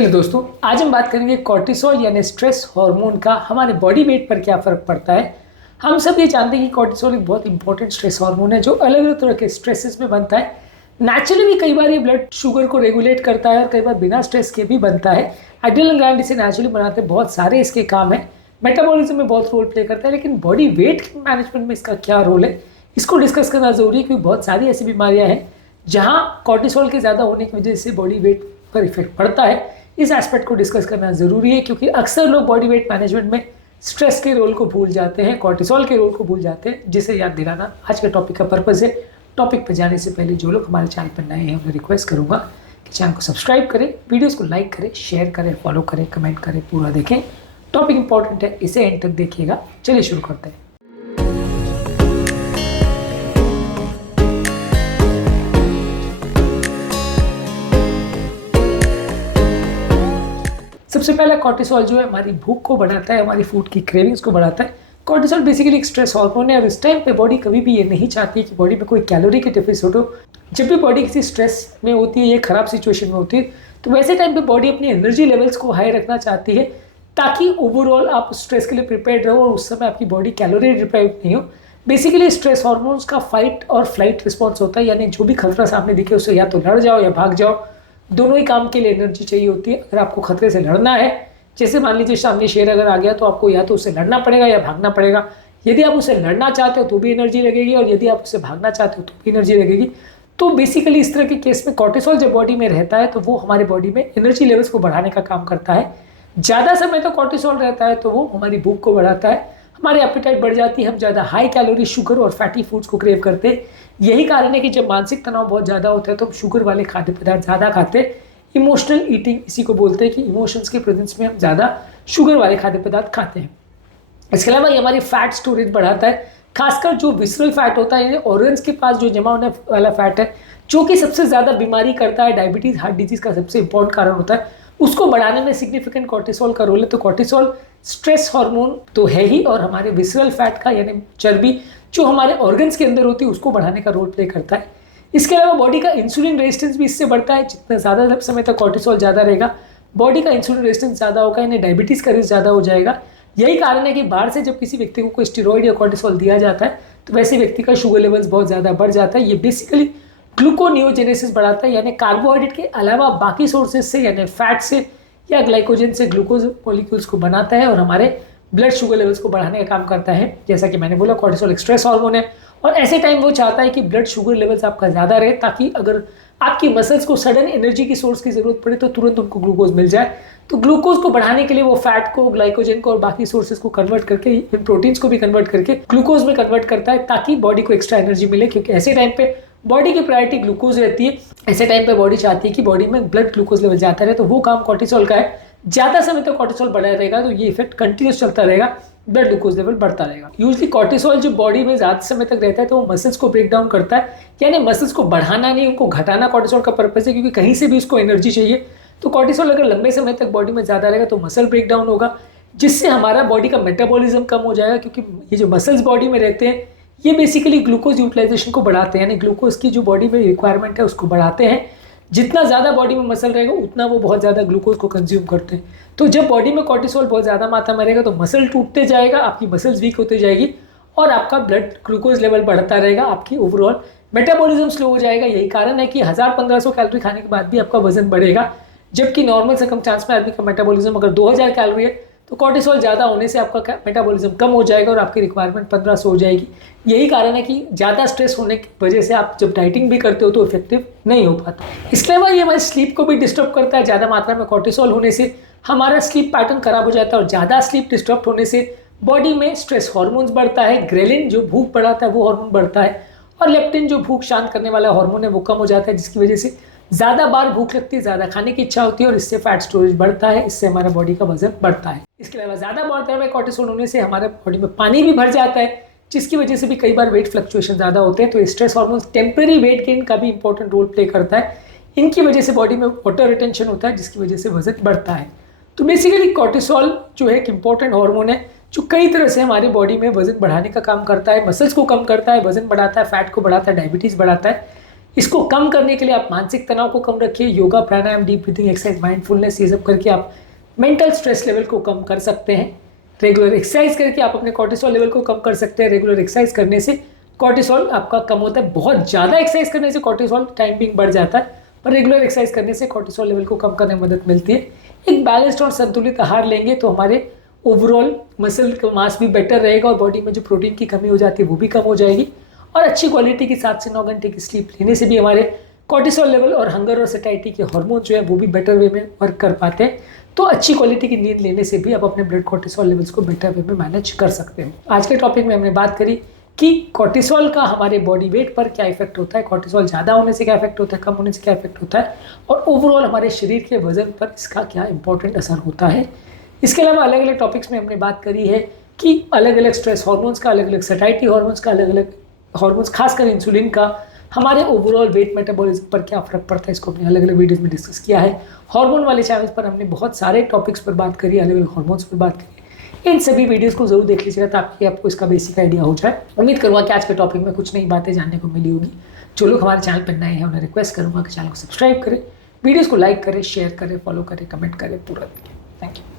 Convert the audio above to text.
Hello दोस्तों, आज हम बात करेंगे कॉर्टिसोल यानी स्ट्रेस हार्मोन का हमारे बॉडी वेट पर क्या फ़र्क पड़ता है। हम सब ये जानते हैं कि कॉर्टिसोल एक बहुत इंपॉर्टेंट स्ट्रेस हार्मोन है जो अलग अलग तरह के स्ट्रेसेस में बनता है। नेचुरली भी कई बार ये ब्लड शुगर को रेगुलेट करता है और कई बार बिना स्ट्रेस के भी बनता है। एड्रिनल ग्लैंड इसे नेचुरली बनाते हैं, बहुत सारे इसके काम है। मेटाबॉलिज्म में बहुत रोल प्ले करता है, लेकिन बॉडी वेट मैनेजमेंट में इसका क्या रोल है, इसको डिस्कस करना जरूरी है, क्योंकि बहुत सारी ऐसी बीमारियां हैं जहाँ कॉर्टिसोल के ज़्यादा होने की वजह से बॉडी वेट पर इफेक्ट पड़ता है। इस एस्पेक्ट को डिस्कस करना ज़रूरी है, क्योंकि अक्सर लोग बॉडी वेट मैनेजमेंट में स्ट्रेस के रोल को भूल जाते हैं, कॉर्टिसोल के रोल को भूल जाते हैं, जिसे याद दिलाना आज के टॉपिक का पर्पज़ है। टॉपिक पर जाने से पहले जो लोग हमारे चैनल पर नए हैं उन्हें रिक्वेस्ट करूंगा कि चैनल को सब्सक्राइब करें, वीडियोस को लाइक करें, शेयर करें, फॉलो करें, कमेंट करें, पूरा देखें। टॉपिक इंपॉर्टेंट है, इसे एंड तक देखिएगा। चलिए शुरू करते हैं। सबसे पहले कॉर्टिसोल जो है हमारी भूख को बढ़ाता है, हमारी फूड की क्रेविंग्स को बढ़ाता है। कॉर्टिसोल बेसिकली एक स्ट्रेस हार्मोन है और इस टाइम पे बॉडी कभी भी ये नहीं चाहती कि बॉडी में कोई कैलोरी की डेफिसिट हो। जब भी बॉडी किसी स्ट्रेस में होती है, ये खराब सिचुएशन में होती है, तो वैसे टाइम पे बॉडी अपनी एनर्जी लेवल्स को हाई रखना चाहती है, ताकि ओवरऑल आप स्ट्रेस के लिए प्रिपेयर्ड रहो और उस समय आपकी बॉडी कैलोरी डिप्राइव नहीं हो। बेसिकली स्ट्रेस हार्मोन्स का फाइट और फ्लाइट रिस्पॉन्स होता है, यानी जो भी खतरा सामने दिखे उससे या तो लड़ जाओ या भाग जाओ। दोनों ही काम के लिए एनर्जी चाहिए होती है। अगर आपको खतरे से लड़ना है, जैसे मान लीजिए सामने शेर अगर आ गया, तो आपको या तो उससे लड़ना पड़ेगा या भागना पड़ेगा। यदि आप उससे लड़ना चाहते हो तो भी एनर्जी लगेगी, और यदि आप उससे भागना चाहते हो तो भी एनर्जी लगेगी। तो बेसिकली इस तरह के केस में कॉर्टिसोल जब बॉडी में रहता है तो वो हमारे बॉडी में एनर्जी लेवल्स को बढ़ाने का काम करता है। ज़्यादा समय तो कॉर्टिसोल रहता है तो वो हमारी भूख को बढ़ाता है, हमारी एपेटाइट बढ़ जाती है, हम ज़्यादा हाई कैलोरी, शुगर और फैटी फूड्स को क्रेव करते हैं। यही कारण है कि जब मानसिक तनाव बहुत ज़्यादा होता है तो हम शुगर वाले खाद्य पदार्थ ज़्यादा खाते हैं। इमोशनल ईटिंग इसी को बोलते हैं कि इमोशंस के प्रेजेंस में हम ज़्यादा शुगर वाले खाद्य पदार्थ खाते हैं। इसके अलावा ये हमारी फैट स्टोरेज बढ़ाता है, खासकर जो विसरल फैट होता है, ऑर्गन्स के पास जो जमा होने वाला फैट है, जो कि सबसे ज़्यादा बीमारी करता है, डायबिटीज़, हार्ट डिजीज़ का सबसे इंपॉर्टेंट कारण होता है, उसको बढ़ाने में सिग्निफिकेंट कॉर्टिसोल का रोल है। तो कॉर्टिसोल स्ट्रेस हार्मोन तो है ही, और हमारे विसरल फैट का यानी चर्बी जो हमारे ऑर्गन्स के अंदर होती है उसको बढ़ाने का रोल प्ले करता है। इसके अलावा बॉडी का इंसुलिन रेजिस्टेंस भी इससे बढ़ता है। जितना ज़्यादा समय तक कॉर्टिसोल ज़्यादा रहेगा, बॉडी का इंसुलिन रेजिस्टेंस ज़्यादा होगा, यानी डायबिटीज़ का रिस्क ज़्यादा हो जाएगा। यही कारण है कि बाहर से जब किसी व्यक्ति को कोई स्टेरॉइड या कॉर्टिसोल दिया जाता है तो वैसे व्यक्ति का शुगर लेवल्स बहुत ज़्यादा बढ़ जाता है। ये बेसिकली ग्लूकोनियोजेनेसिस बढ़ाता है, यानी कार्बोहाइड्रेट के अलावा बाकी सोर्सेज से, यानी फैट से या ग्लाइकोजन से ग्लूकोज मॉलिक्यूल्स को बनाता है और हमारे ब्लड शुगर लेवल्स को बढ़ाने का काम करता है। जैसा कि मैंने बोला, कॉर्टिसोल एक स्ट्रेस हार्मोन है और ऐसे टाइम वो चाहता है कि ब्लड शुगर लेवल्स आपका ज़्यादा रहे, ताकि अगर आपकी मसल्स को सडन एनर्जी की सोर्स की ज़रूरत पड़े तो तुरंत उनको ग्लूकोज मिल जाए। तो ग्लूकोज को बढ़ाने के लिए वो फैट को, ग्लाइकोजन को और बाकी सोर्सेज को कन्वर्ट करके, प्रोटीन्स को भी कन्वर्ट करके ग्लूकोज में कन्वर्ट करता है, ताकि बॉडी को एक्स्ट्रा एनर्जी मिले। क्योंकि ऐसे टाइम पे बॉडी की प्रायोरिटी ग्लूकोज रहती है, ऐसे टाइम पे बॉडी चाहती है कि बॉडी में ब्लड ग्लूकोज लेवल जाता रहे, तो वो काम कॉर्टिसोल का है। ज़्यादा समय तक कॉर्टिसोल बढ़ा रहेगा तो ये इफेक्ट कंटिन्यूस चलता रहेगा, ब्लड ग्लूकोज लेवल बढ़ता रहेगा। यूजली कॉर्टिसोल जो बॉडी में ज़्यादा समय तक रहता है तो वो मसल्स को ब्रेक डाउन करता है, यानी मसल्स को बढ़ाना नहीं, उनको घटाना कॉर्टिसोल का पर्पस है, क्योंकि कहीं से भी उसको एनर्जी चाहिए। तो कॉर्टिसोल अगर लंबे समय तक बॉडी में ज़्यादा रहेगा तो मसल ब्रेक डाउन होगा, जिससे हमारा बॉडी का मेटाबॉलिज्म कम हो जाएगा। क्योंकि ये जो मसल्स बॉडी में रहते हैं ये बेसिकली ग्लूकोज यूटिलाइजेशन को बढ़ाते हैं, यानी ग्लूकोज की जो बॉडी में रिक्वायरमेंट है उसको बढ़ाते हैं। जितना ज़्यादा बॉडी में मसल रहेगा उतना वो बहुत ज़्यादा ग्लूकोज को कंज्यूम करते हैं। तो जब बॉडी में कॉर्टिसोल बहुत ज़्यादा मात्रा में रहेगा तो मसल टूटते जाएगा, आपकी मसल्स वीक होती जाएगी और आपका ब्लड ग्लूकोज लेवल बढ़ता रहेगा, आपकी ओवरऑल मेटाबॉलिज्म स्लो हो जाएगा। यही कारण है कि 1000-1500 कैलोरी खाने के बाद भी आपका वजन बढ़ेगा, जबकि नॉर्मल सर्कमस्टांस में आदमी का मेटाबॉलिज्म अगर 2000 कैलोरी है तो कॉर्टिसोल ज़्यादा होने से आपका मेटाबॉलिज्म कम हो जाएगा और आपकी रिक्वायरमेंट 1500 हो जाएगी। यही कारण है कि ज़्यादा स्ट्रेस होने की वजह से आप जब डाइटिंग भी करते हो तो इफेक्टिव नहीं हो पाता। इसके अलावा ये हमारी स्लीप को भी डिस्टर्ब करता है। ज़्यादा मात्रा में कॉर्टिसोल होने से हमारा स्लीप पैटर्न खराब हो जाता है, और ज़्यादा स्लीप डिस्टर्ब होने से बॉडी में स्ट्रेस हार्मोन्स बढ़ता है। ग्रेलिन जो भूख बढ़ाता है वो हार्मोन बढ़ता है, और लेप्टिन जो भूख शांत करने वाला हार्मोन है वो कम हो जाता है, जिसकी वजह से ज़्यादा बार भूख लगती है, ज़्यादा खाने की इच्छा होती है और इससे फैट स्टोरेज बढ़ता है, इससे हमारा बॉडी का वजन बढ़ता है। इसके अलावा ज़्यादा मात्रा में कॉर्टिसोल होने से हमारे बॉडी में पानी भी भर जाता है, जिसकी वजह से भी कई बार वेट फ्लक्चुएशन ज़्यादा होते हैं। तो stress hormones temporary weight gain का भी इंपॉर्टेंट रोल प्ले करता है। इनकी वजह से बॉडी में वाटर रिटेंशन होता है, जिसकी वजह से वजन बढ़ता है। तो बेसिकली कॉर्टिसोल जो है एक इंपॉर्टेंट हार्मोन है जो कई तरह से हमारे बॉडी में वजन बढ़ाने का काम करता है, मसल्स को कम करता है, वजन बढ़ाता है, फैट को बढ़ाता है, डायबिटीज़ बढ़ाता है। इसको कम करने के लिए आप मानसिक तनाव को कम रखिए, योगा, प्राणायाम, डीप ब्रीथिंग एक्सरसाइज, माइंडफुलनेस, ये सब करके आप मेंटल स्ट्रेस लेवल को कम कर सकते हैं। रेगुलर एक्सरसाइज करके आप अपने कॉर्टिसोल लेवल को कम कर सकते हैं। रेगुलर एक्सरसाइज करने से कॉर्टिसोल आपका कम होता है। बहुत ज़्यादा एक्सरसाइज करने से कॉर्टिसोल टाइमिंग बढ़ जाता है, पर रेगुलर एक्सरसाइज करने से कॉर्टिसोल लेवल को कम करने में मदद मिलती है। एक बैलेंस्ड और संतुलित आहार लेंगे तो हमारे ओवरऑल मसल का मास भी बेटर रहेगा और बॉडी में जो प्रोटीन की कमी हो जाती है वो भी कम हो जाएगी। और अच्छी क्वालिटी की 7 से 9 घंटे की स्लीप लेने से भी हमारे कॉर्टिसोल लेवल और हंगर और सैटिस्फैक्शन के हार्मोन जो है वो भी बेटर वे में वर्क कर पाते हैं। तो अच्छी क्वालिटी की नींद लेने से भी आप अपने ब्लड कॉर्टिसोल लेवल्स को बेटर वे में मैनेज कर सकते हो। आज के टॉपिक में हमने बात करी कि कॉर्टिसोल का हमारे बॉडी वेट पर क्या इफेक्ट होता है, कॉर्टिसोल ज़्यादा होने से क्या इफेक्ट होता है, कम होने से क्या इफेक्ट होता है, और ओवरऑल हमारे शरीर के वजन पर इसका क्या इंपॉर्टेंट असर होता है। इसके अलावा अलग अलग टॉपिक्स में हमने बात करी है कि अलग अलग स्ट्रेस हार्मोन्स का, अलग अलग सैटिस्फैक्शन हार्मोन्स का, अलग अलग हार्मोन्स खासकर इंसुलिन का हमारे ओवरऑल वेट मेटाबॉलिज्म पर क्या फ़र्क पड़ता है, इसको हमने अलग अलग वीडियोस में डिस्कस किया है। हार्मोन वाले चैनल्स पर हमने बहुत सारे टॉपिक्स पर बात करी, अलग अलग हार्मोन्स पर बात करी। इन सभी वीडियोस को जरूर देख लीजिएगा ताकि आपको इसका बेसिक आइडिया हो जाए। उम्मीद करूँगा कि आज के टॉपिक में कुछ नई बातें जानने को मिली होगी। जो लोग हमारे चैनल पर नए हैं उन्हें रिक्वेस्ट करूँगा कि चैनल को सब्सक्राइब करें, वीडियोज़ को लाइक करें, शेयर करें, फॉलो करें, कमेंट करें, पूरा देखें। Thank you.